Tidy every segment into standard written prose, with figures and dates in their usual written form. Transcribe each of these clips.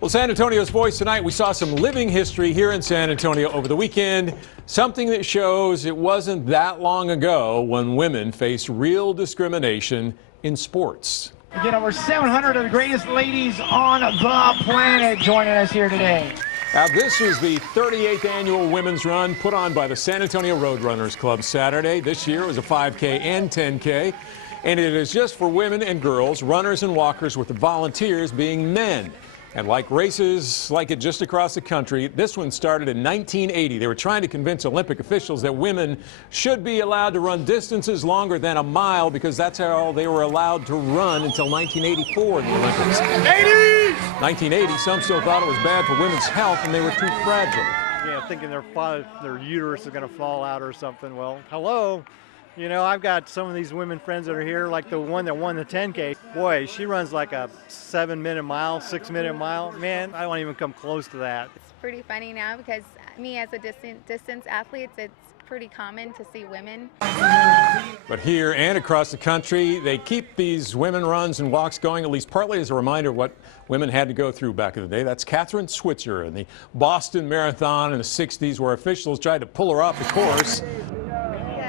Well, San Antonio's Voice tonight, we saw some living history here in San Antonio over the weekend. Something that shows it wasn't that long ago when women faced real discrimination in sports. Again, over 700 of the greatest ladies on the planet joining us here today. Now, this is the 38th annual women's run put on by the San Antonio Roadrunners Club Saturday. This year it was a 5K and 10K. And it is just for women and girls, runners and walkers, with the volunteers being men. And like races like it just across the country, this one started in 1980. They were trying to convince Olympic officials that women should be allowed to run distances longer than a mile because that's how they were allowed to run until 1984 in the Olympics. 1980, some still thought it was bad for women's health and they were too fragile. Yeah, thinking their uterus is going to fall out or something. Well, hello. You know, I've got some of these women friends that are here, like the one that won the 10K. Boy, she runs like a 7-minute mile, 6-minute mile. Man, I don't even come close to that. It's pretty funny now because me as a distance athlete, it's pretty common to see women. But here and across the country, they keep these women runs and walks going, at least partly as a reminder of what women had to go through back in the day. That's Catherine Switzer in the Boston Marathon in the 60s, where officials tried to pull her off the course.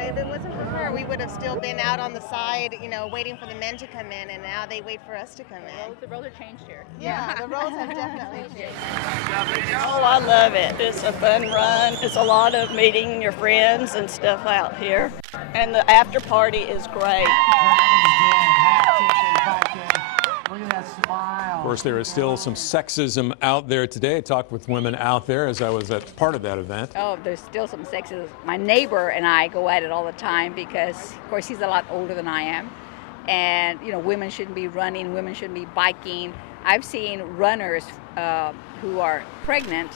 If it wasn't for her, we would have still been out on the side, you know, waiting for the men to come in, and now they wait for us to come in. The roles are changed here. Yeah, the roles have definitely changed. Oh, I love it. It's a fun run. It's a lot of meeting your friends and stuff out here. And the after party is great. Look at that smile. Of course, there is still some sexism out there today. I talked with women out there as I was at part of that event. Oh, there's still some sexism. My neighbor and I go at it all the time because, of course, he's a lot older than I am. And, you know, women shouldn't be running, women shouldn't be biking. I've seen runners who are pregnant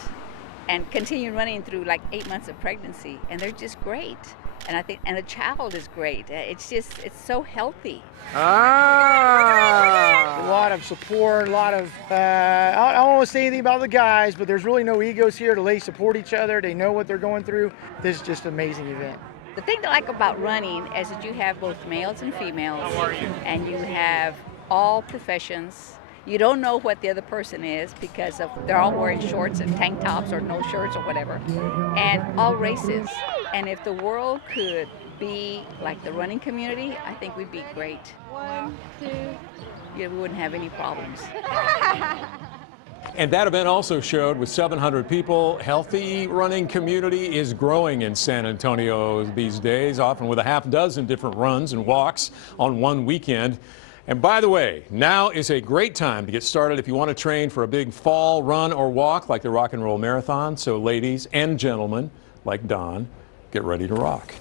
and continue running through like 8 months of pregnancy, and they're just great. And I think, and the child is great. It's so healthy. A lot of support, a lot of, I don't want to say anything about the guys, but there's really no egos here. They support each other. They know what they're going through. This is just an amazing event. The thing that I like about running is that you have both males and females. How are you? And you have all professions. You don't know what the other person is because they're all wearing shorts and tank tops or no shirts or whatever, and all races. And if the world could be like the running community, I think we'd be great. 1, 2. Yeah, we wouldn't have any problems. And that event also showed with 700 people, healthy running community is growing in San Antonio these days, often with a half dozen different runs and walks on one weekend. And by the way, now is a great time to get started if you want to train for a big fall run or walk like the Rock and Roll Marathon. So ladies and gentlemen like Don, get ready to rock.